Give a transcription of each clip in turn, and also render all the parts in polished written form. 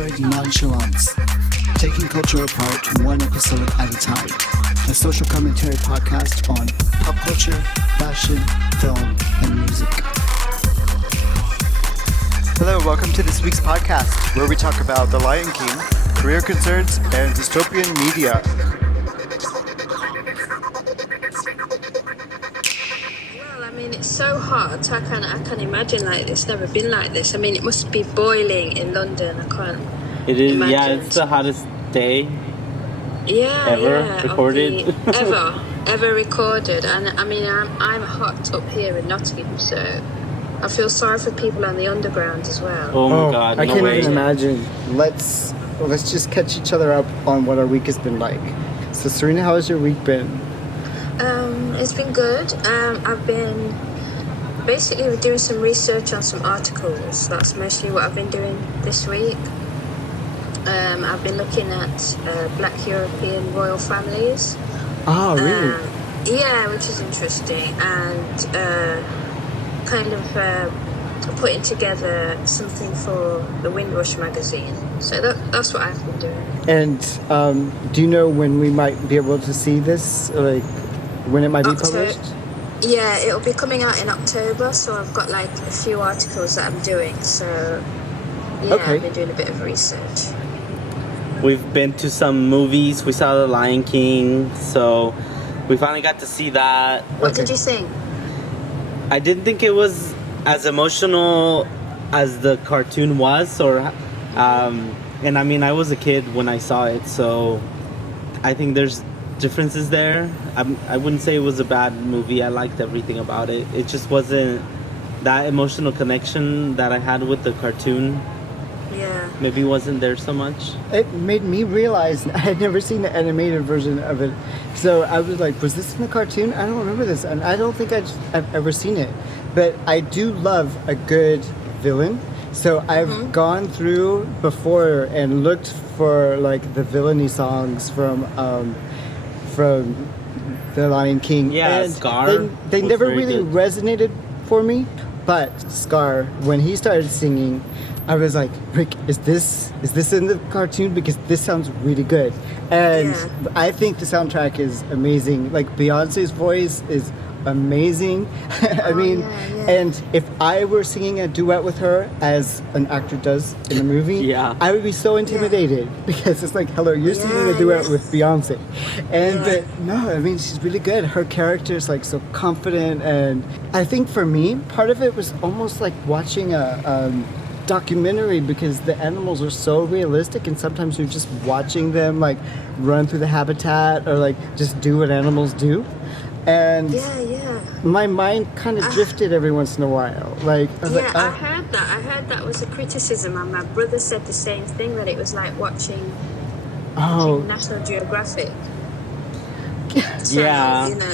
enjoyed Nonchalance, taking culture apart one episode at a time. A social commentary podcast on pop culture, fashion, film, and music. Hello, welcome to this week's podcast, where we talk about The Lion King, career concerns, and dystopian media. Well, I mean, it's so hot. I can't imagine like this. Never been like this. I mean, it must be boiling in London. I can't. It is. Imagine. Yeah, it's the hottest day. Ever recorded. ever recorded. And I mean, I'm hot up here in Nottingham, so I feel sorry for people on the underground as well. Oh my God! I no can't way. even imagine. Let's just catch each other up on what our week has been like. So, Serena, how has your week been? It's been good. I've been basically doing some research on some articles. That's mostly what I've been doing this week. I've been looking at Black European royal families. Oh, really? Yeah, which is interesting, and kind of putting together something for the Windrush magazine. So that's what I've been doing. And do you know when we might be able to see this? Like, when it might be published? Yeah, it'll be coming out in October, so I've got like a few articles that I'm doing. So yeah, Okay. I've been doing a bit of research. We've been to some movies. We saw The Lion King, so we finally got to see that. What did you think? I didn't think it was as emotional as the cartoon was, and I mean, I was a kid when I saw it, so I think there's differences there. I wouldn't say it was a bad movie. I liked everything about it. It just wasn't that emotional connection that I had with the cartoon. Yeah. Maybe wasn't there so much. It made me realize I had never seen the animated version of it. So I was like, was this in the cartoon? I don't remember this. And I don't think I've ever seen it. But I do love a good villain. So I've gone through before and looked for like the villainy songs from The Lion King. Yeah, and Scar They was never very really good. resonated for me. But Scar, when he started singing, I was like, Rick, is this in the cartoon? Because this sounds really good. And Yeah. I think the soundtrack is amazing. Like, Beyonce's voice is amazing. I mean, yeah. and if I were singing a duet with her, as an actor does in the movie, Yeah. I would be so intimidated because it's like, hello, you're singing a duet with Beyonce. And but no, I mean, she's really good. Her character is like so confident. And I think for me, part of it was almost like watching a documentary, because the animals are so realistic, and sometimes you're just watching them like run through the habitat or like just do what animals do. And Yeah. my mind kind of drifted every once in a while. Like, I was like, I heard that. I heard that was a criticism, and my brother said the same thing, that it was like watching National Geographic. So, Yeah. you know.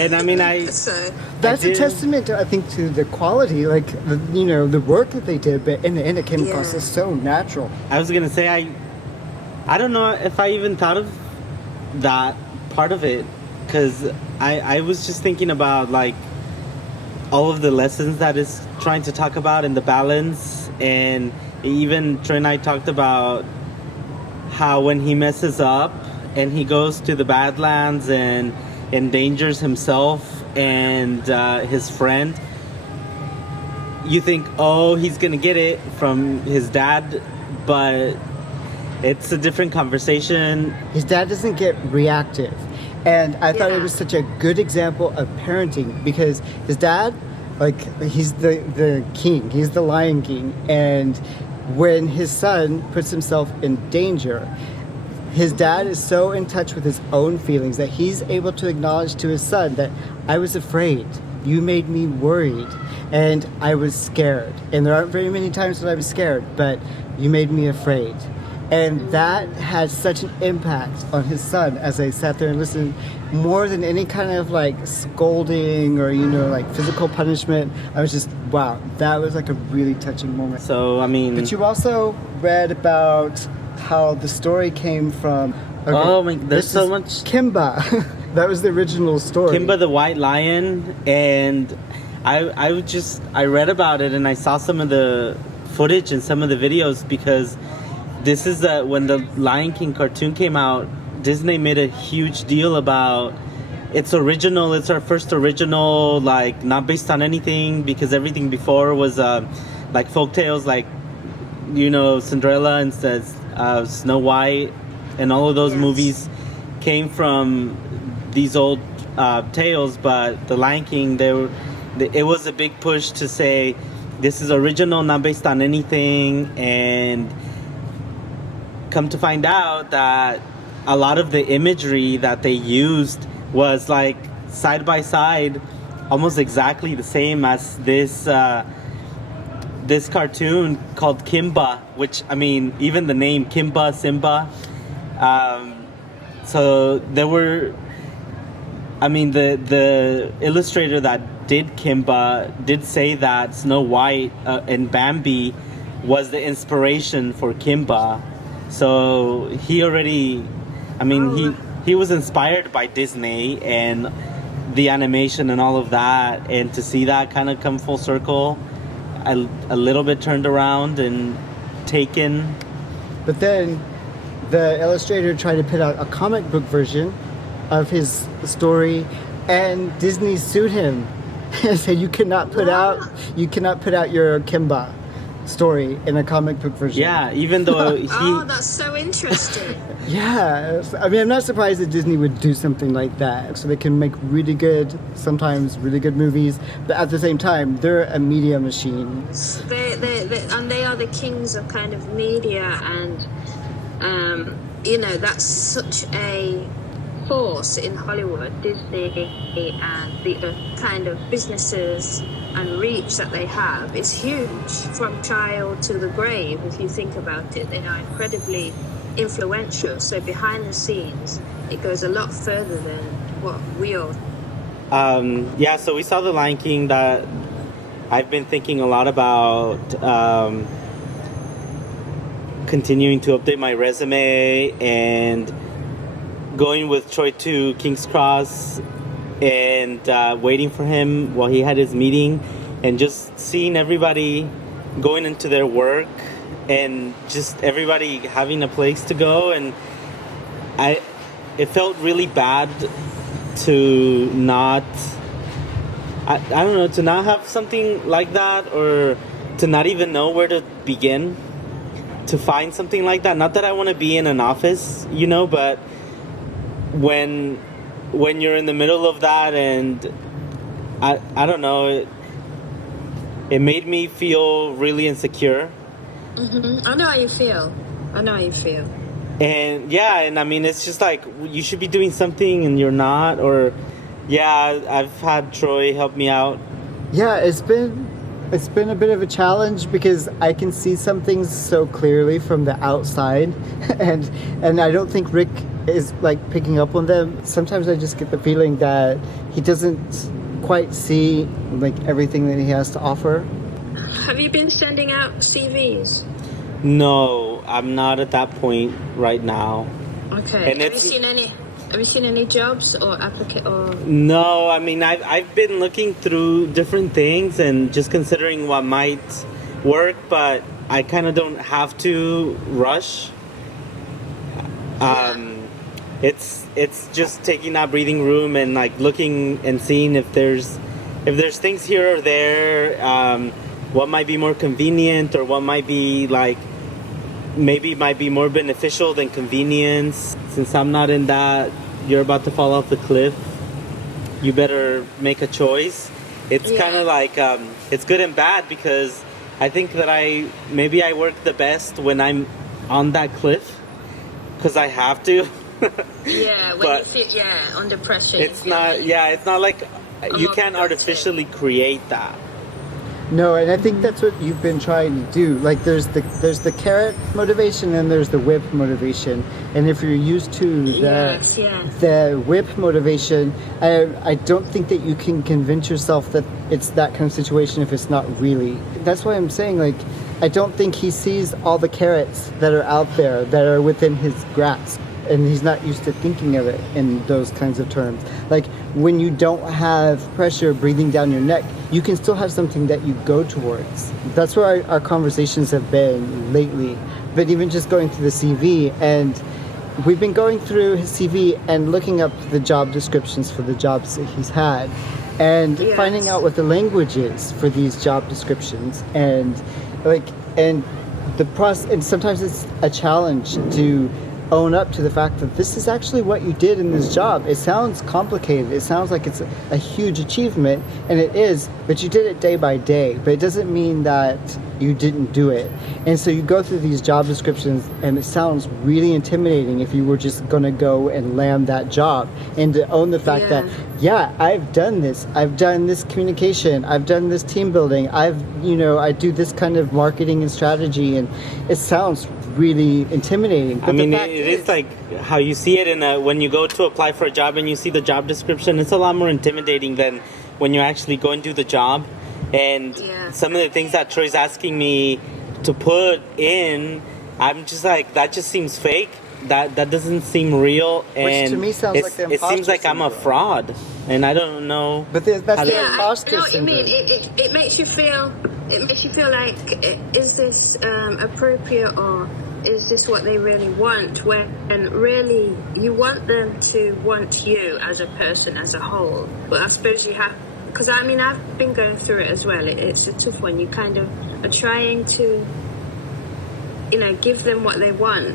And I mean, So that's a did- testament, I think, to the quality, like the work that they did. But in the end, it came across as so natural. I was gonna say I don't know if I even thought of that part of it, because I was just thinking about like all of the lessons that it's trying to talk about, and the balance, and even Trey and I talked about how when he messes up and he goes to the Badlands and endangers himself and his friend, you think, oh, he's gonna get it from his dad, but it's a different conversation. His dad doesn't get reactive. And I thought it Yeah. was such a good example of parenting, because his dad, like, he's the king, he's the Lion King. And when his son puts himself in danger, his dad is so in touch with his own feelings that he's able to acknowledge to his son that I was afraid, you made me worried, and I was scared. And there aren't very many times that I was scared, but you made me afraid. And that had such an impact on his son as I sat there and listened, more than any kind of like scolding or, like physical punishment. I was just, wow, that was like a really touching moment. So, I mean... But you also read about how the story came from... Oh my, there's this so is much... Kimba. That was the original story. Kimba the White Lion, and I read about it, and I saw some of the footage and some of the videos, because this is when the Lion King cartoon came out, Disney made a huge deal about it's original. It's our first original, like not based on anything, because everything before was like folk tales, like Cinderella and Snow White, and all of those movies came from these old tales. But the Lion King, it was a big push to say this is original, not based on anything, and come to find out that a lot of the imagery that they used was like side by side, almost exactly the same as this cartoon called Kimba, which, I mean, even the name Kimba, Simba. So there were, I mean, the illustrator that did Kimba did say that Snow White and Bambi was the inspiration for Kimba. So he already, I mean, he was inspired by Disney and the animation and all of that, and to see that kind of come full circle, a little bit turned around and taken. But then the illustrator tried to put out a comic book version of his story, and Disney sued him and said you cannot put out your Kimba story in a comic book version. Yeah, even though he... Oh, that's so interesting. Yeah, I mean, I'm not surprised that Disney would do something like that. So they can make sometimes really good movies, but at the same time, they're a media machine. They are the kings of kind of media, and that's such a force in Hollywood, Disney, and the kind of businesses and reach that they have is huge. From child to the grave, if you think about it, they are incredibly influential. So behind the scenes, it goes a lot further than what we all. So we saw The Lion King. That I've been thinking a lot about continuing to update my resume and going with Troy to King's Cross and waiting for him while he had his meeting, and just seeing everybody going into their work and just everybody having a place to go. And it felt really bad to not, I don't know, to not have something like that, or to not even know where to begin to find something like that. Not that I want to be in an office, but when you're in the middle of that, and I don't know, it made me feel really insecure. I know how you feel. And and I mean, it's just like you should be doing something and you're not. Or I've had Troy help me out. Yeah, it's been a bit of a challenge because I can see some things so clearly from the outside, and I don't think Rick is like picking up on them. Sometimes I just get the feeling that he doesn't quite see like everything that he has to offer. Have you been sending out CVs? No, I'm not at that point right now. Okay. And have you seen any jobs or No, I mean, I've been looking through different things and just considering what might work, but I kind of don't have to rush. It's just taking that breathing room and like looking and seeing if there's things here or there, what might be more convenient, or what might be like maybe might be more beneficial than convenience. Since I'm not in that you're about to fall off the cliff, you better make a choice. It's kind of like it's good and bad, because I think that I work the best when I'm on that cliff, because I have to. When you feel under pressure. It's not like you can't artificially create that. No, and I think that's what you've been trying to do. Like there's the carrot motivation and there's the whip motivation. And if you're used to the whip motivation, I don't think that you can convince yourself that it's that kind of situation if it's not really. That's why I'm saying, like, I don't think he sees all the carrots that are out there that are within his grasp. And he's not used to thinking of it in those kinds of terms. Like when you don't have pressure breathing down your neck, you can still have something that you go towards. That's where our conversations have been lately. but even just going through the CV, and we've been going through his CV and looking up the job descriptions for the jobs that he's had, and finding out what the language is for these job descriptions, and the process. And sometimes it's a challenge to own up to the fact that this is actually what you did in this job. It sounds complicated. It sounds like it's a huge achievement, and it is, but you did it day by day. But it doesn't mean that you didn't do it. And so you go through these job descriptions, and it sounds really intimidating if you were just going to go and land that job. And to own the fact that, I've done this. I've done this communication. I've done this team building. I do this kind of marketing and strategy, and it sounds really intimidating. But it is like how you see it when you go to apply for a job and you see the job description. It's a lot more intimidating than when you actually go and do the job. And some of the things that Troy's asking me to put in, I'm just like, that just seems fake. That doesn't seem real. And which to me sounds like the imposter it seems like syndrome. I'm a fraud, and I don't know. But that's the imposter I know what you syndrome. mean. It makes you feel. It makes you feel like, is this appropriate, or is this what they really want? And really, you want them to want you as a person, as a whole. But I suppose you have, because I've been going through it as well. It's a tough one. You kind of are trying to, give them what they want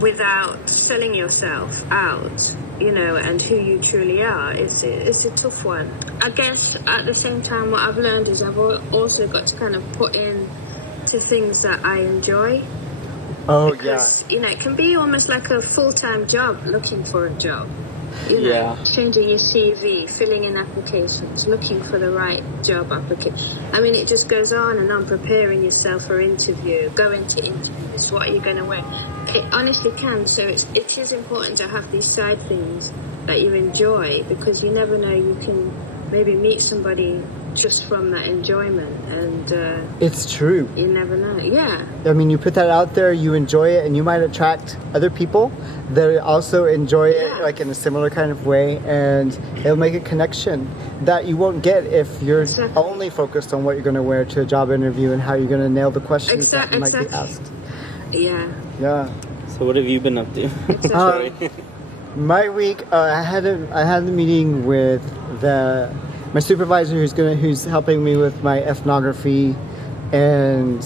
without selling yourself out, and who you truly are. It's a tough one. I guess at the same time, what I've learned is I've also got to kind of put in to things that I enjoy. Oh, because, it can be almost like a full-time job looking for a job. Changing your CV, filling in applications, looking for the right job application. It just goes on and on, preparing yourself for interview, going to interviews, what are you going to wear? It honestly can. So it is important to have these side things that you enjoy, because you never know, you can maybe meet somebody just from that enjoyment, and it's true. You never know. You put that out there, you enjoy it, and you might attract other people that also enjoy it, like in a similar kind of way, and it'll make a connection that you won't get if you're only focused on what you're going to wear to a job interview and how you're going to nail the questions that might be asked. So what have you been up to? My week, I had a meeting with my supervisor who's helping me with my ethnography, and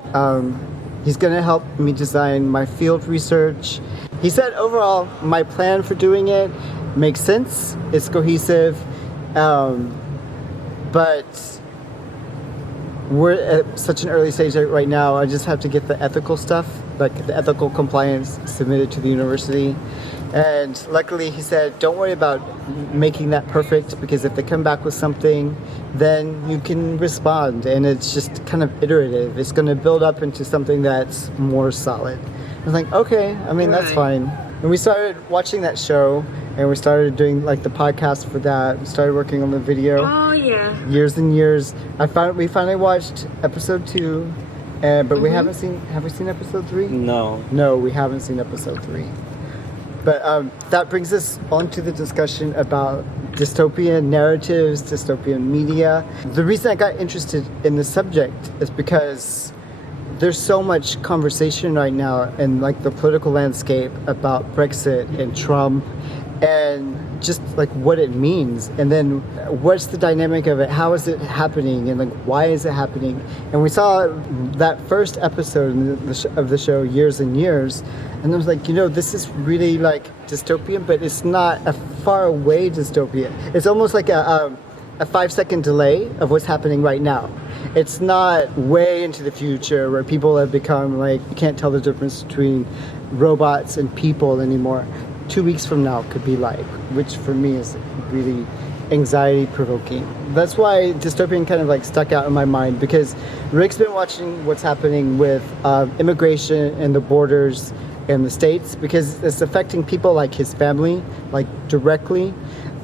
he's going to help me design my field research. He said overall my plan for doing it makes sense, it's cohesive, but we're at such an early stage right now. I just have to get the ethical stuff, like the ethical compliance, submitted to the university. And luckily, he said, don't worry about making that perfect, because if they come back with something, then you can respond. And it's just kind of iterative. It's going to build up into something that's more solid. I was like, okay, that's fine. And we started watching that show, and we started doing like the podcast for that. We started working on the video. Oh, yeah. Years and years. We finally watched episode 2, but we haven't seen. Have we seen episode 3? No, we haven't seen episode 3. But that brings us on to the discussion about dystopian narratives, dystopian media. The reason I got interested in the subject is because there's so much conversation right now in like the political landscape about Brexit and Trump, and just like what it means, and then what's the dynamic of it, how is it happening, and like why is it happening. And we saw that first episode of the show, Years and Years, and I was like, this is really like dystopian, but it's not a far away dystopian. It's almost like a 5-second delay of what's happening right now. It's not way into the future where people have become like, you can't tell the difference between robots and people anymore. 2 weeks from now could be like, which for me is really anxiety provoking. That's why dystopian kind of like stuck out in my mind, because Rick's been watching what's happening with immigration and the borders in the States, because it's affecting people like his family, like directly.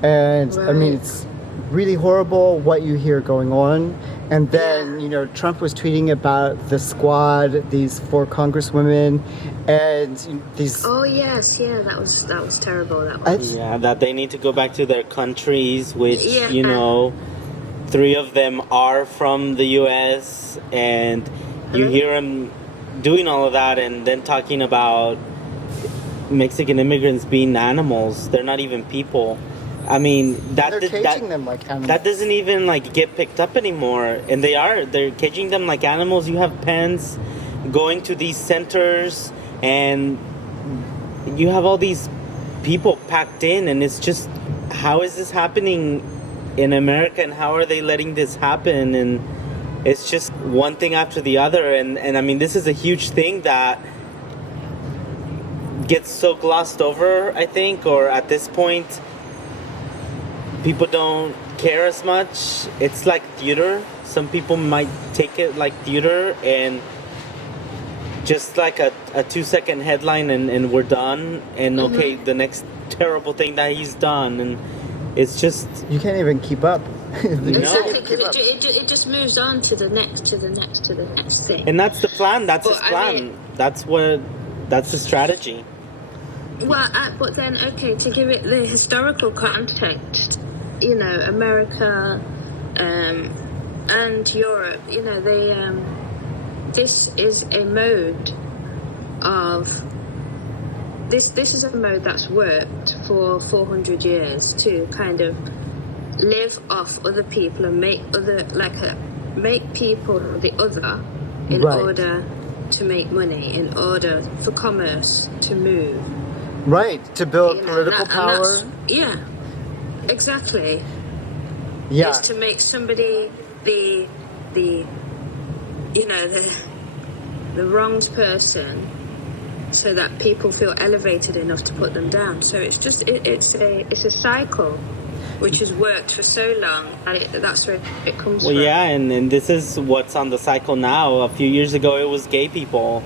And it's really horrible what you hear going on. And then, Trump was tweeting about the squad, these 4 congresswomen, and these... Oh, yes, that was terrible, that was. That they need to go back to their countries, which, 3 of them are from the U.S., and you hear them doing all of that and then talking about Mexican immigrants being animals. They're not even people. I mean, They're caging them like animals. that doesn't even like get picked up anymore. And they're caging them like animals. You have pens going to these centers, and you have all these people packed in, and it's just, how is this happening in America, and how are they letting this happen? And it's just one thing after the other. And I mean, this is a huge thing that gets so glossed over, I think, or at this point people don't care as much. It's like theater. Some people might take it like theater, and just like a 2-second headline, and we're done, and okay, the next terrible thing that he's done, and it's just, you can't even keep up. Exactly, because it just moves on to the next, to the next, to the next thing. and that's the plan. That's But his plan. I mean, That's the strategy. well, but then, okay, to give it the historical context, you know, America and Europe, you know, they this is a mode of this is a mode that's worked for 400 years to kind of live off other people and make people the other in Right. order to make money, in order for commerce to move. Right, to build You know, political power. Yeah, exactly. Yeah. Is to make somebody the you know, the wronged person, so that people feel elevated enough to put them down. So it's just it's a cycle which has worked for so long, and that's where it comes Well, from. yeah, and this is what's on the cycle now. A few years ago, it was gay people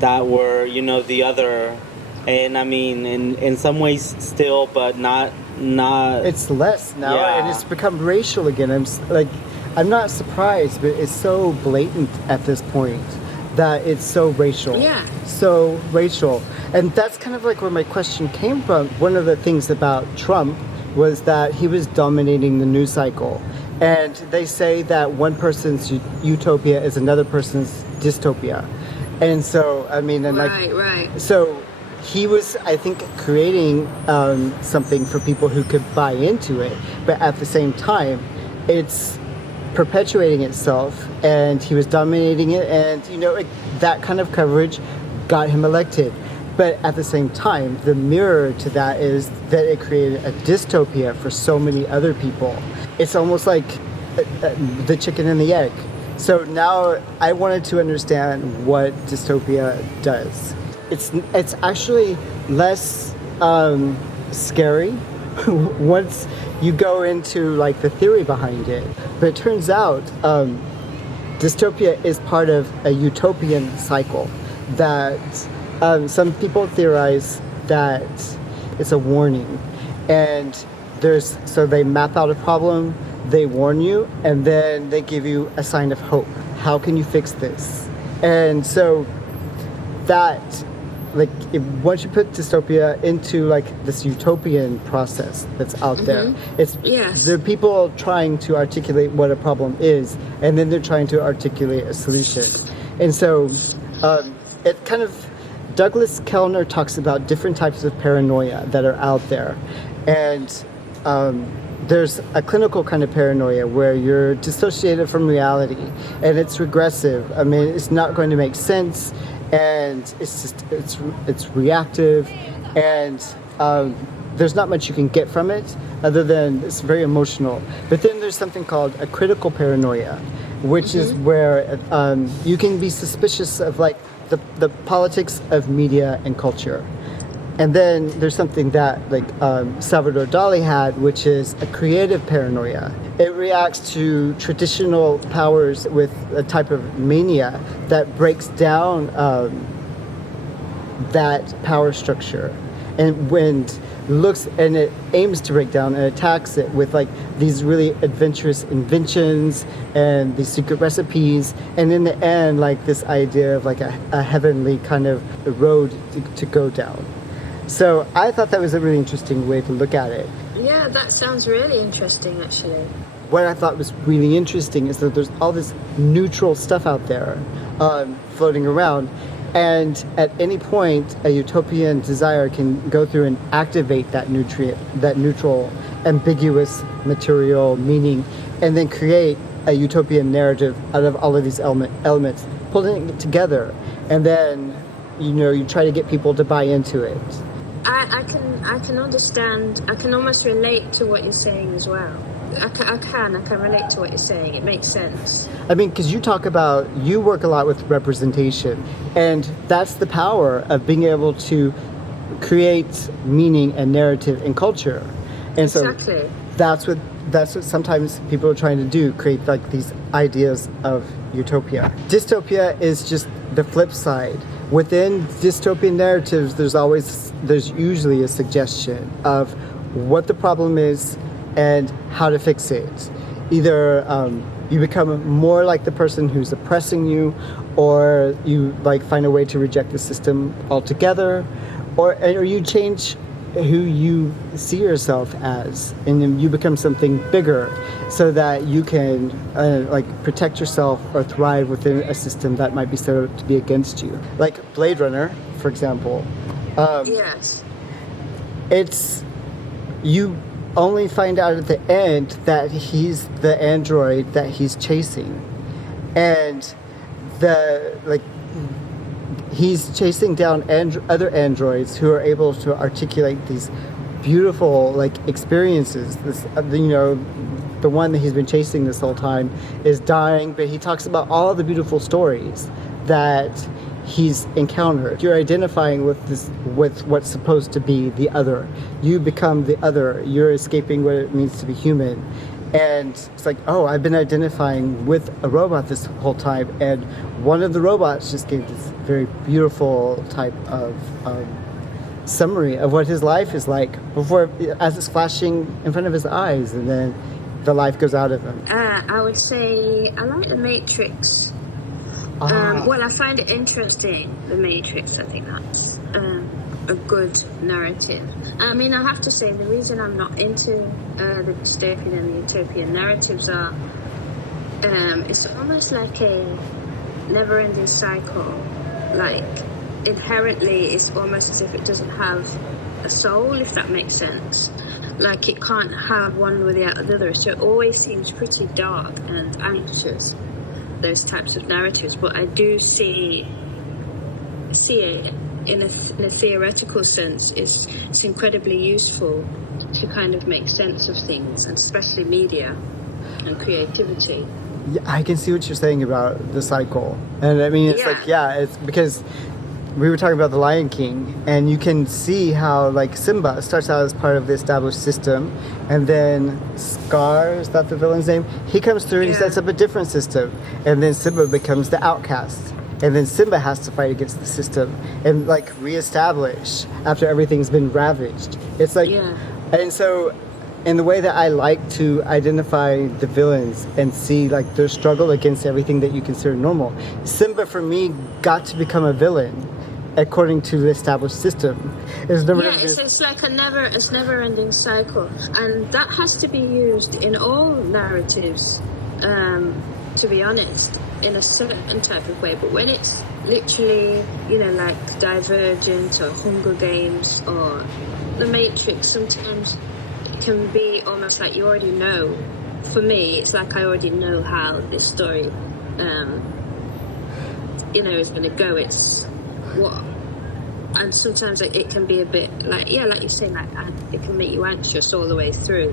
that were, you know, the other. And I mean, in some ways still, but not. It's less now, Yeah. and it's become racial again. I'm not surprised, but it's so blatant at this point that it's so racial. Yeah. So racial. And that's kind of like where my question came from. One of the things about Trump was that he was dominating the news cycle. And they say that one person's utopia is another person's dystopia. And so, I mean, and Right. so he was, I think, creating something for people who could buy into it, but at the same time, it's perpetuating itself, and he was dominating it, and you know, that kind of coverage got him elected. But at the same time, the mirror to that is that it created a dystopia for so many other people. It's almost like the chicken and the egg. So now I wanted to understand what dystopia does. It's actually less scary once you go into like the theory behind it. But it turns out dystopia is part of a utopian cycle that some people theorize that it's a warning, and so they map out a problem, they warn you, and then they give you a sign of hope. How can you fix this? And so that, like, once you put dystopia into like this utopian process that's out there, it's Yes. there are people trying to articulate what a problem is, and then they're trying to articulate a solution. And so it kind of, Douglas Kellner talks about different types of paranoia that are out there, and there's a clinical kind of paranoia where you're dissociated from reality, and it's regressive. I mean, it's not going to make sense, and it's reactive, and there's not much you can get from it other than it's very emotional. But then there's something called a critical paranoia, which is where you can be suspicious of like the politics of media and culture. And then there's something that like Salvador Dali had, which is a creative paranoia. It reacts to traditional powers with a type of mania that breaks down that power structure, and when looks and it aims to break down and attacks it with like these really adventurous inventions and these secret recipes, and in the end like this idea of like a heavenly kind of road to go down. So I thought that was a really interesting way to look at it. Yeah, that sounds really interesting, actually. what I thought was really interesting is that there's all this neutral stuff out there floating around, and at any point a utopian desire can go through and activate that neutral ambiguous material meaning, and then create a utopian narrative out of all of these elements, pulling it together, and then you try to get people to buy into it. I can understand. I can almost relate to what you're saying as well. I can relate to what you're saying. It makes sense. I mean, because you work a lot with representation, and that's the power of being able to create meaning and narrative in culture. And Exactly. So that's what sometimes people are trying to do, create like these ideas of utopia. Dystopia is just the flip side. Within dystopian narratives, there's usually a suggestion of what the problem is and how to fix it. Either you become more like the person who's oppressing you, or you like find a way to reject the system altogether, or you change who you see yourself as, and then you become something bigger, so that you can like protect yourself or thrive within a system that might be set up to be against you. Like Blade Runner, for example. Yes. It's you only find out at the end that he's the android that he's chasing, and he's chasing down other androids who are able to articulate these beautiful like experiences. This the one that he's been chasing this whole time is dying, but he talks about all the beautiful stories that he's encountered. You're identifying with what's supposed to be the other. You become the other. You're escaping what it means to be human. And it's like, oh, I've been identifying with a robot this whole time, and one of the robots just gave this very beautiful type of summary of what his life is like before, as it's flashing in front of his eyes, and then the life goes out of him. I would say I like The Matrix. Well, I find it interesting, The Matrix. I think that's a good narrative. I mean, I have to say, the reason I'm not into the dystopian and the utopian narratives are it's almost like a never-ending cycle. Like, inherently, it's almost as if it doesn't have a soul, if that makes sense. Like, it can't have one without the other. So it always seems pretty dark and anxious, those types of narratives. But I do see it in a theoretical sense. It's incredibly useful to kind of make sense of things, and especially media and creativity. Yeah, I can see what you're saying about the cycle. And I mean, it's it's because we were talking about The Lion King, and you can see how like Simba starts out as part of the established system, and then Scar, is that the villain's name? He comes through and he sets up a different system, and then Simba becomes the outcast, and then Simba has to fight against the system and like reestablish after everything's been ravaged. It's like, and so in the way that I like to identify the villains and see like their struggle against everything that you consider normal, Simba for me got to become a villain according to the established system. It's like a never-ending cycle, and that has to be used in all narratives, to be honest, in a certain type of way. But when it's literally, like Divergent or Hunger Games or The Matrix, sometimes it can be almost like you already know. For me, it's like I already know how this story, is going to go. It's what, and sometimes it can be a bit like you're saying, like it can make you anxious all the way through.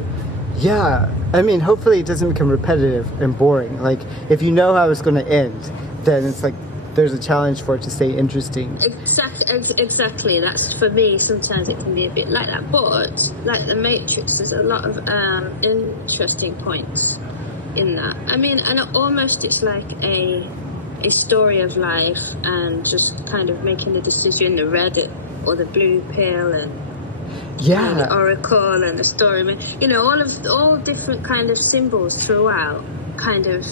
Yeah, I mean, hopefully it doesn't become repetitive and boring. Like, if you know how it's going to end, then it's like there's a challenge for it to stay interesting. Exactly. That's, for me, sometimes it can be a bit like that. But like The Matrix, there's a lot of interesting points in that. I mean, and almost it's like a story of life, and just kind of making the decision, the red or the blue pill, and the oracle and the story. All different kind of symbols throughout kind of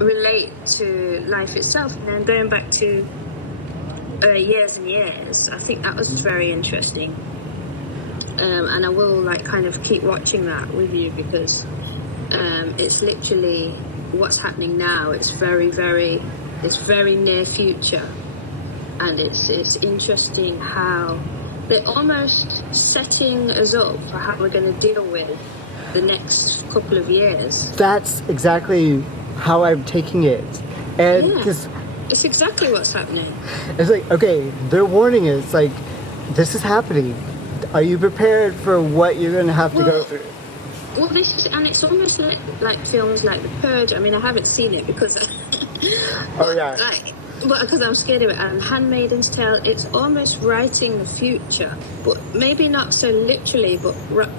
relate to life itself. And then going back to Years and Years, I think that was very interesting. And I will kind of keep watching that with you, because It's literally what's happening now. It's very near future, and it's interesting how they're almost setting us up for how we're going to deal with the next couple of years. That's exactly how I'm taking it. And Yeah. because It's exactly what's happening. it's like, okay, they're warning us, like, this is happening. Are you prepared for what you're going to have to go Well, through? Well, this is, and it's almost like films like The Purge. I mean, I haven't seen it because, Oh, yeah. because I'm scared of it. And Handmaid's Tale, it's almost writing the future, but maybe not so literally, but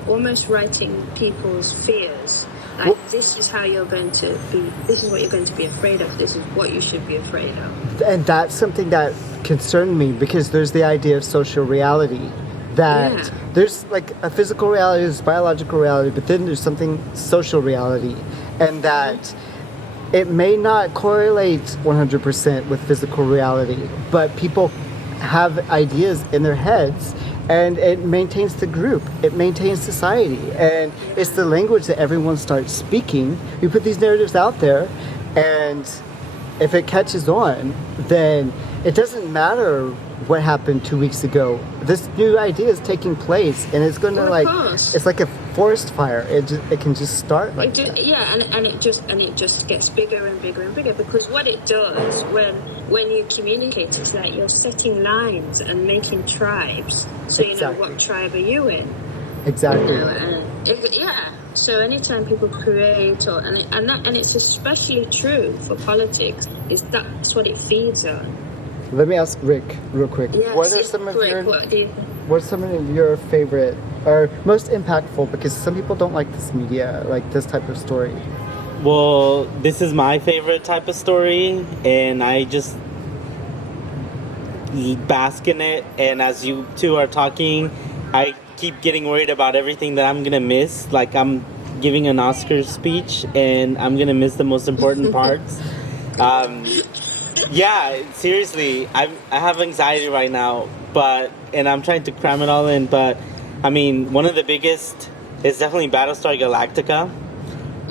almost writing people's fears. Like, Well- this is how you're going to be. This is what you're going to be afraid of. This is what you should be afraid of. And that's something that concerned me, because there's the idea of social reality. That Yeah. there's like a physical reality, there's biological reality, but then there's something social reality. And that it may not correlate 100% with physical reality, but people have ideas in their heads, and it maintains the group, it maintains society, and it's the language that everyone starts speaking. We put these narratives out there, and if it catches on, then it doesn't matter what happened 2 weeks ago. This new idea is taking place, and it's going to Well, of course. it's like a forest fire. It can just start like that. And it just gets bigger and bigger and bigger, because what it does when you communicate, it's like you're setting lines and making tribes, so you know Exactly. what tribe are you in. Exactly. You know, so anytime people create, and it's especially true for politics, is that's what it feeds on. Let me ask Rick real quick. Yes, What are it's some of quick. your What do you think? What's some of your favorite or most impactful? Because some people don't like this media, like this type of story. Well, this is my favorite type of story, and I just bask in it. And as you two are talking, I keep getting worried about everything that I'm gonna miss. Like, I'm giving an Oscar speech, and I'm gonna miss the most important parts. Yeah, seriously, I have anxiety right now, and I'm trying to cram it all in. But I mean, one of the biggest is definitely Battlestar Galactica.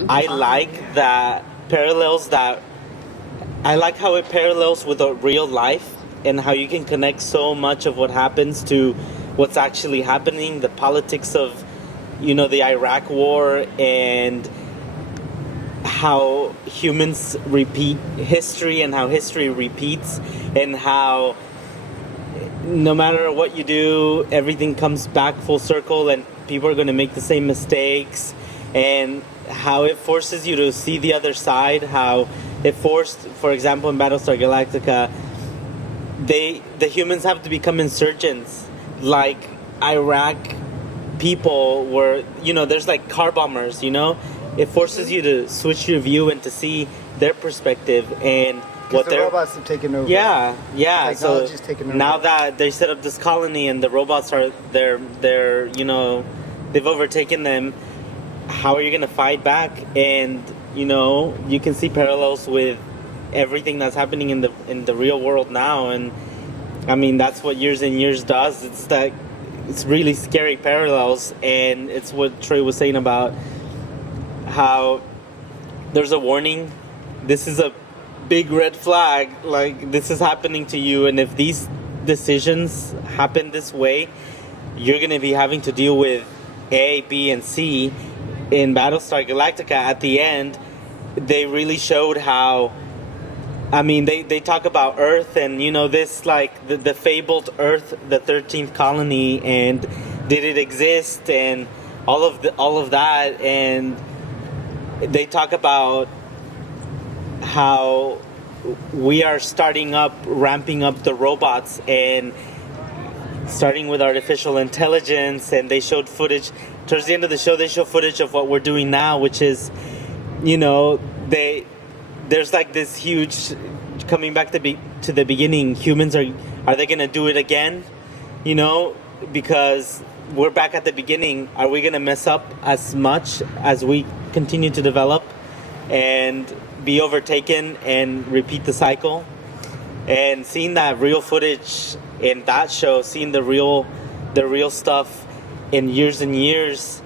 I like that parallels that. I like how it parallels with a real life, and how you can connect so much of what happens to what's actually happening, the politics of, the Iraq War, and how humans repeat history, and how history repeats, and how no matter what you do, everything comes back full circle, and people are going to make the same mistakes, and how it forces you to see the other side. How it forced, for example, in Battlestar Galactica, the humans have to become insurgents, like Iraq people were. There's like car bombers. It forces you to switch your view and to see their perspective and what the robots have taken over. Yeah. So Technology's taken over. now that they set up this colony and the robots are they're they've overtaken them, how are you gonna fight back? And you can see parallels with everything that's happening in the real world now. And I mean, that's what Years and Years does. It's really scary parallels, and it's what Troy was saying about how there's a warning. This is a big red flag. Like, this is happening to you, and if these decisions happen this way, you're going to be having to deal with A, B, and C. In Battlestar Galactica, at the end, they really showed how. I mean, they talk about Earth, and this, like the fabled Earth, the 13th colony, and did it exist, and all of that, and they talk about how we are ramping up the robots, and starting with artificial intelligence. And they showed footage towards the end of the show. They show footage of what we're doing now, which is, there's like this huge, coming back to the beginning. Humans are they gonna do it again? Because we're back at the beginning. Are we gonna mess up as much as we continue to develop and be overtaken and repeat the cycle? And seeing that real footage in that show, seeing the real stuff in Years and Years,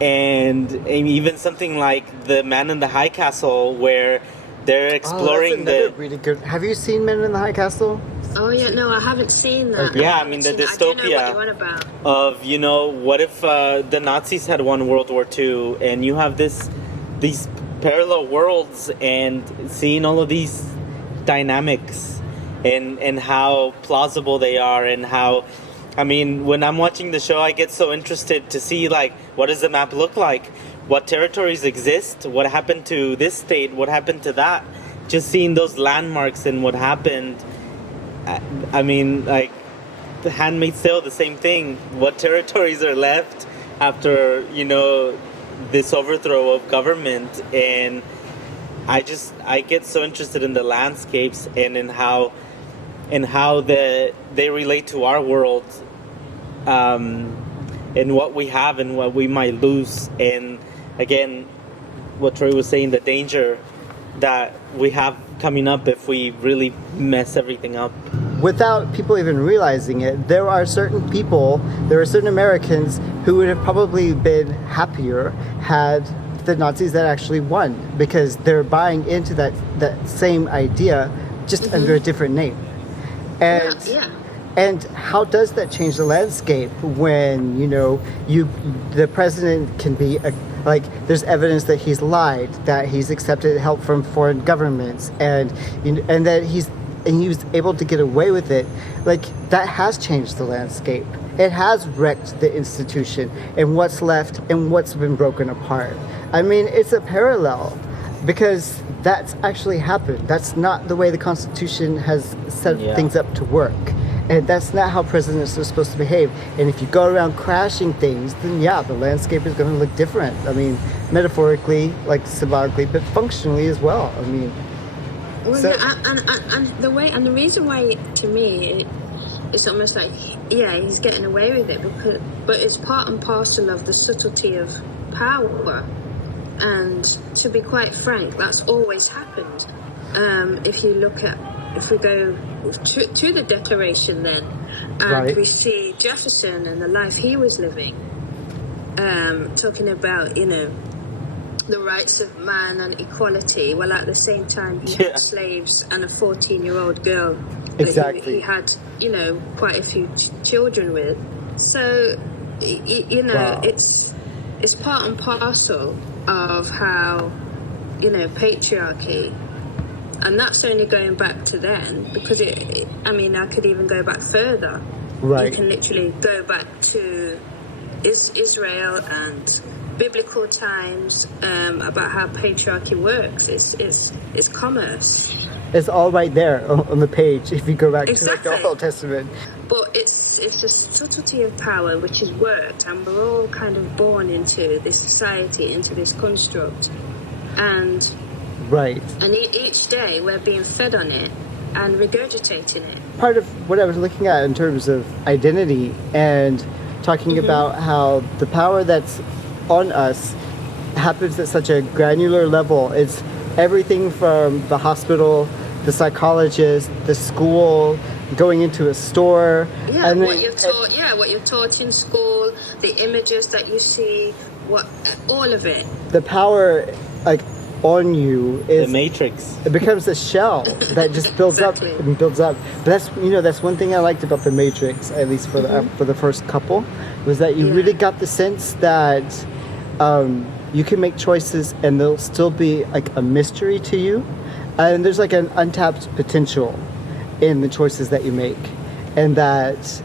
and even something like The Man in the High Castle, where they're exploring that's really good. Have you seen Men in the High Castle? Oh yeah, no, I haven't seen that. Yeah, I mean the dystopia I do know what you're on about. of, you know, what if the Nazis had won World War II, and you have these parallel worlds, and seeing all of these dynamics and how plausible they are, and how, I mean, when I'm watching the show, I get so interested to see, like, what does the map look like? What territories exist? What happened to this state? What happened to that? Just seeing those landmarks and what happened. I mean, like, The Handmaid's Tale, the same thing. What territories are left after, you know, this overthrow of government? And I get so interested in the landscapes and in how they relate to our world, and what we have and what we might lose. And again, what Troy was saying, the danger that we have coming up if we really mess everything up. Without people even realizing it, there are certain Americans who would have probably been happier had the Nazis that actually won, because they're buying into that same idea, just under a different name. And and how does that change the landscape when, you know, the president can be there's evidence that he's lied, that he's accepted help from foreign governments, and that he was able to get away with it. Like, that has changed the landscape. It has wrecked the institution and what's left and what's been broken apart. I mean, it's a parallel, because that's actually happened. That's not the way the Constitution has set things up to work. And that's not how presidents are supposed to behave. And if you go around crashing things, then the landscape is going to look different. I mean, metaphorically, like symbolically, but functionally as well. I mean, and the reason why, to me, it's almost like, he's getting away with it, but it's part and parcel of the subtlety of power. And to be quite frank, that's always happened. If we go to the Declaration then, and we see Jefferson and the life he was living, talking about, you know, the rights of man and equality, while at the same time he had slaves and a 14-year-old girl that he had, you know, quite a few children with. So, you know, it's part and parcel of how, you know, patriarchy. And that's only going back to then, because I could even go back further. Right. You can literally go back to Israel and biblical times, about how patriarchy works. It's commerce. It's all right there on the page if you go back to the Old Testament. But it's the subtlety of power which has worked, and we're all kind of born into this society, into this construct. And each day we're being fed on it and regurgitating it. Part of what I was looking at in terms of identity and talking about how the power that's on us happens at such a granular level. It's everything from the hospital, the psychologist, the school, going into a store. What you're taught in school, the images that you see, all of it. The power, like, on you is the matrix. It becomes a shell that just builds up and builds up. But that's one thing I liked about the Matrix, at least for the first couple, was that you really got the sense that you can make choices and they'll still be like a mystery to you, and there's like an untapped potential in the choices that you make, and that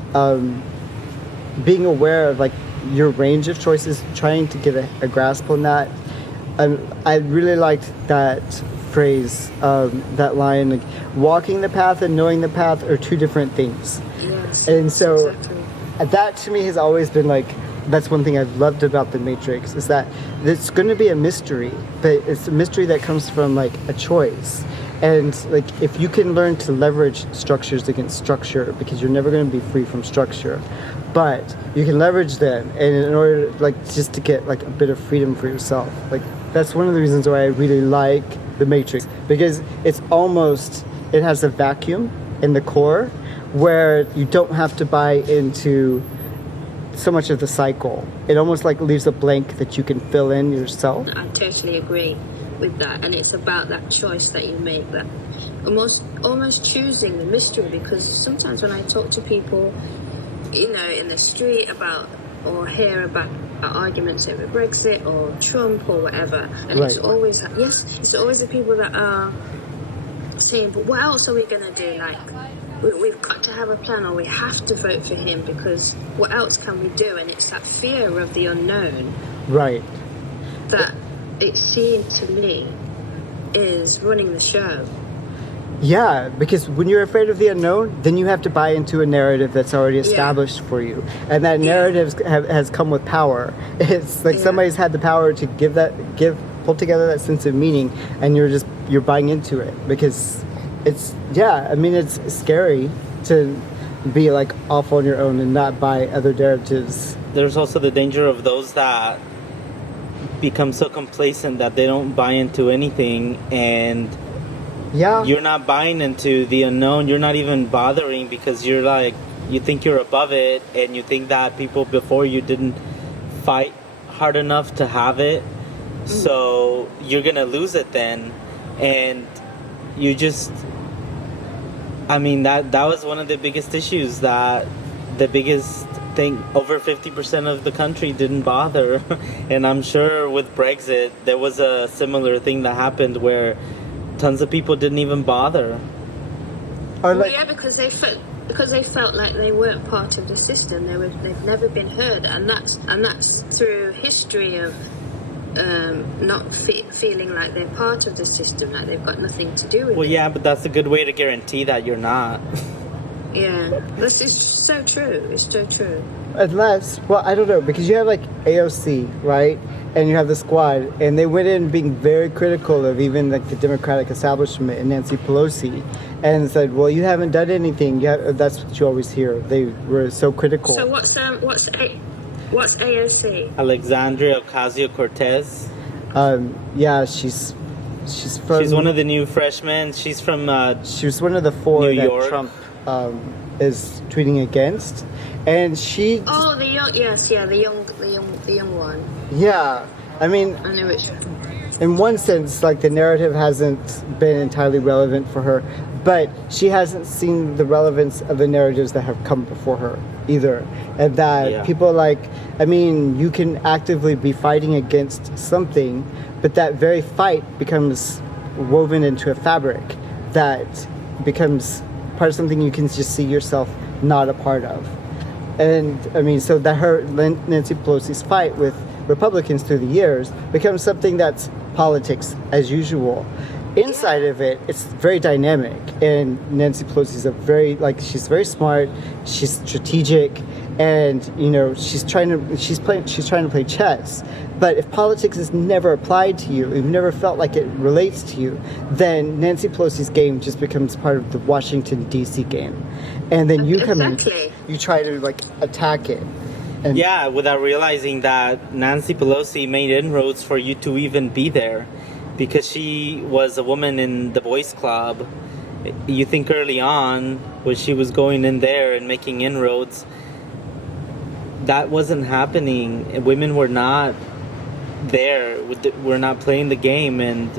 being aware of like your range of choices, trying to get a grasp on that. I really liked that phrase, that line, like, walking the path and knowing the path are two different things. Yes. And so that to me has always been like, that's one thing I've loved about the Matrix, is that it's going to be a mystery, but it's a mystery that comes from like a choice. And like, if you can learn to leverage structures against structure, because you're never going to be free from structure, but you can leverage them, and in order like just to get like a bit of freedom for yourself. Like, that's one of the reasons why I really like the Matrix, because it has a vacuum in the core where you don't have to buy into so much of the cycle. It almost like leaves a blank that you can fill in yourself. I totally agree with that, and it's about that choice that you make, that almost choosing the mystery. Because sometimes when I talk to people, in the street about, or hear about arguments over Brexit or Trump or whatever, and Right. it's always the people that are saying, but what else are we going to do? Like, we've got to have a plan, or we have to vote for him, because what else can we do? And it's that fear of the unknown Right. that it seems to me is running the show. Yeah, because when you're afraid of the unknown, then you have to buy into a narrative that's already established for you, and that narrative has come with power. It's like somebody's had the power to pull together that sense of meaning, and you're buying into it, because it's scary to be like off on your own and not buy other narratives. There's also the danger of those that become so complacent that they don't buy into anything, and you're not buying into the unknown. You're not even bothering, because you're like, you think you're above it, and you think that people before you didn't fight hard enough to have it, so you're gonna lose it then. And you just, that was one of the biggest issues, that the biggest thing, over 50% of the country didn't bother. And I'm sure with Brexit there was a similar thing that happened where tons of people didn't even bother. Because they felt like they weren't part of the system. They've never been heard, and that's through history of not feeling like they're part of the system, like they've got nothing to do with it. Well, yeah, but that's a good way to guarantee that you're not. Yeah, this is so true. It's so true. Unless, I don't know, because you have like AOC, right? And you have the Squad, and they went in being very critical of even like the Democratic establishment and Nancy Pelosi, and said, well, you haven't done anything. That's what you always hear. They were so critical. So what's AOC? Alexandria Ocasio-Cortez. She's from... She's one of the new freshmen. She's from... she was one of the four New that York. Trump is tweeting against. And she... Oh, the young... Yes, yeah, the young one. Yeah. I mean... I know which one. In one sense, like, the narrative hasn't been entirely relevant for her, but she hasn't seen the relevance of the narratives that have come before her either. And that people you can actively be fighting against something, but that very fight becomes woven into a fabric that becomes part of something you can just see yourself not a part of. And so that Nancy Pelosi's fight with Republicans through the years becomes something that's politics as usual. Inside of it, it's very dynamic, and Nancy Pelosi's she's very smart, she's strategic, and she's trying to play chess. But if politics is never applied to you, you've never felt like it relates to you, then Nancy Pelosi's game just becomes part of the Washington D.C. game, and then you come in, you try to attack it. And without realizing that Nancy Pelosi made inroads for you to even be there, because she was a woman in the boys club. You think early on, when she was going in there and making inroads, that wasn't happening. Women were not there, were not playing the game, and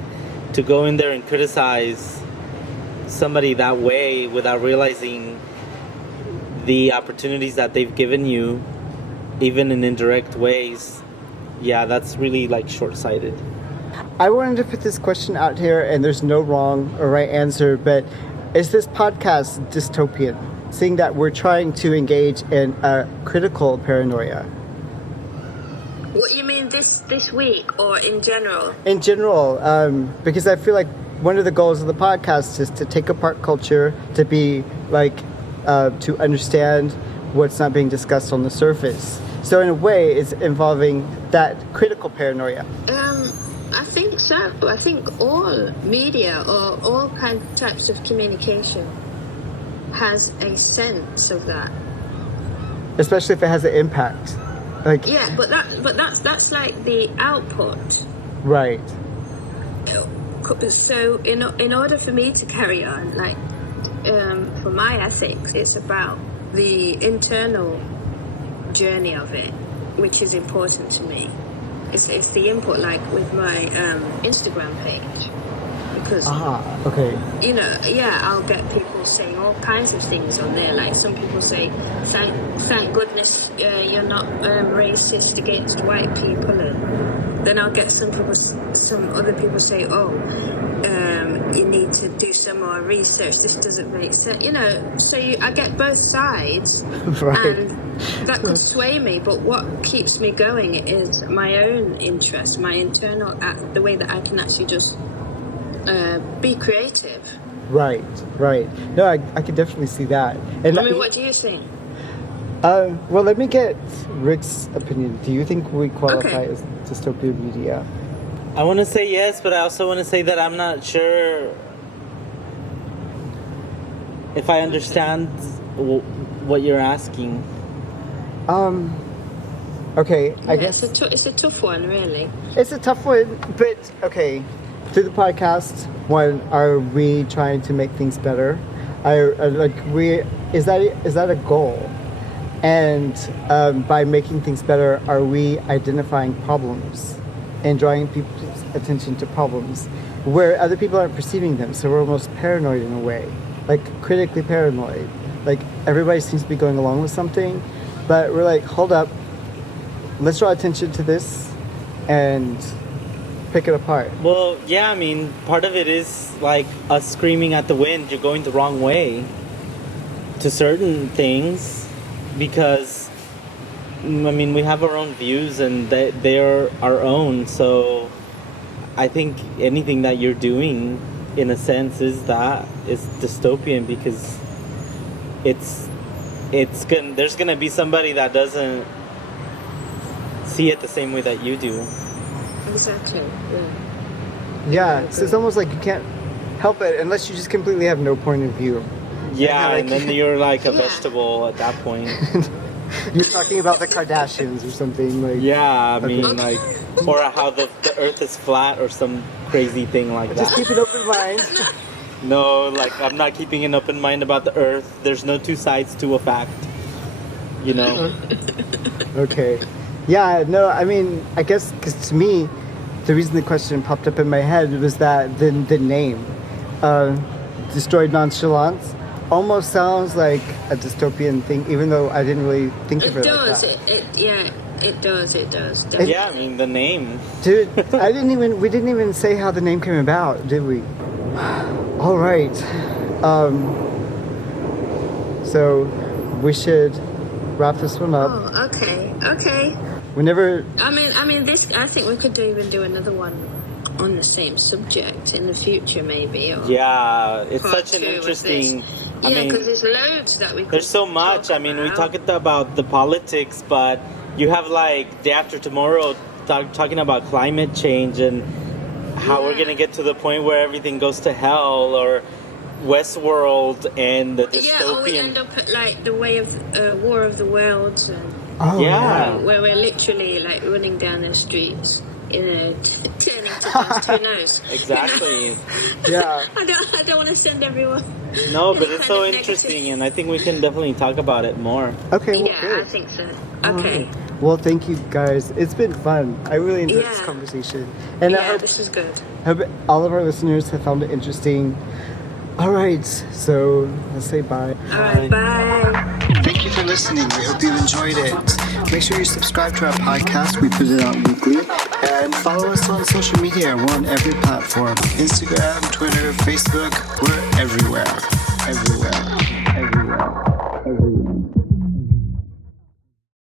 to go in there and criticize somebody that way without realizing the opportunities that they've given you, even in indirect ways, that's really short-sighted. I wanted to put this question out here, and there's no wrong or right answer, but is this podcast dystopian? Seeing that we're trying to engage in a critical paranoia. What you mean this week, or in general? In general, because I feel like one of the goals of the podcast is to take apart culture, to be to understand what's not being discussed on the surface. So in a way, it's involving that critical paranoia. I think so. I think all media or all types of communication has a sense of that. Especially if it has an impact. But that's like the output. Right. So in order for me to carry on, for my ethics, it's about the internal journey of it, which is important to me. It's the input, like with my Instagram page, because Okay. you know, yeah, I'll get people saying all kinds of things on there. Like some people say, "Thank goodness you're not racist against white people," and then I'll get some other people say, "Oh, you need to do some more research. This doesn't make sense." You know, so I get both sides, Right. and that could sway me. But what keeps me going is my own interest, my internal, the way that I can actually just be creative. Right. No, I could definitely see that. And I mean, what do you think? well, let me get Rick's opinion. Do you think we qualify Okay. as dystopian media? I want to say yes, but I also want to say that I'm not sure if I understand what you're asking. Okay, I Yeah, guess it's a tough one, really. it's a tough one, but okay. Through the podcast, one, are we trying to make things better? Is that a goal? And by making things better, are we identifying problems and drawing people's attention to problems where other people aren't perceiving them? So we're almost paranoid in a way, like critically paranoid. Like everybody seems to be going along with something, but we're like, hold up, let's draw attention to this and pick it apart. Well, yeah, I mean, part of it is like us screaming at the wind, you're going the wrong way to certain things, because, I mean, we have our own views and they're our own. So I think anything that you're doing, in a sense, is dystopian, because there's gonna be somebody that doesn't see it the same way that you do. Exactly. Yeah, so it's almost like you can't help it unless you just completely have no point of view. Yeah, like- and then you're like a Yeah. vegetable at that point. You're talking about the Kardashians or something like. Yeah, I mean, Okay. like, or how the earth is flat or some crazy thing like Just that. keep an open mind. No, like, I'm not keeping an open mind about the earth. There's no two sides to a fact. You know? Okay. Yeah, no, I mean, I guess because to me, the reason the question popped up in my head was that the name, Destroyed Nonchalance, almost sounds like a dystopian thing, even though I didn't really think of It it does. like that. It does. Definitely. Yeah, I mean, the name. Dude, we didn't even say how the name came about, did we? All right. So we should wrap this one up. Oh, okay. Whenever, I mean, this. I think we could even do another one on the same subject in the future, maybe. Or Yeah, it's part such an two with interesting. this. I Yeah, mean, because there's loads that we could. there's so much. I mean, we talk about the politics, but you have like Day After Tomorrow talking about climate change and how we're gonna get to the point where everything goes to hell, or Westworld and the dystopian. Yeah, or we end up at like the way of War of the Worlds, and Yeah. where we're literally like running down the streets in a turning to dust. Who knows? Exactly. yeah. I don't want to send everyone. No, but Any it's kind so of interesting, negative- and I think we can definitely talk about it more. Okay, well, Yeah, good. I think so. All Okay. right. Well, thank you guys. It's been fun. I really enjoyed this Yeah. conversation. And I Yeah, hope this is good. all of our listeners have found it interesting. All right, so let's say bye. All right, bye. Thank you for listening. We hope you enjoyed it. Make sure you subscribe to our podcast. We put it out weekly. And follow us on social media. We're on every platform. Instagram, Twitter, Facebook. We're everywhere. Everywhere.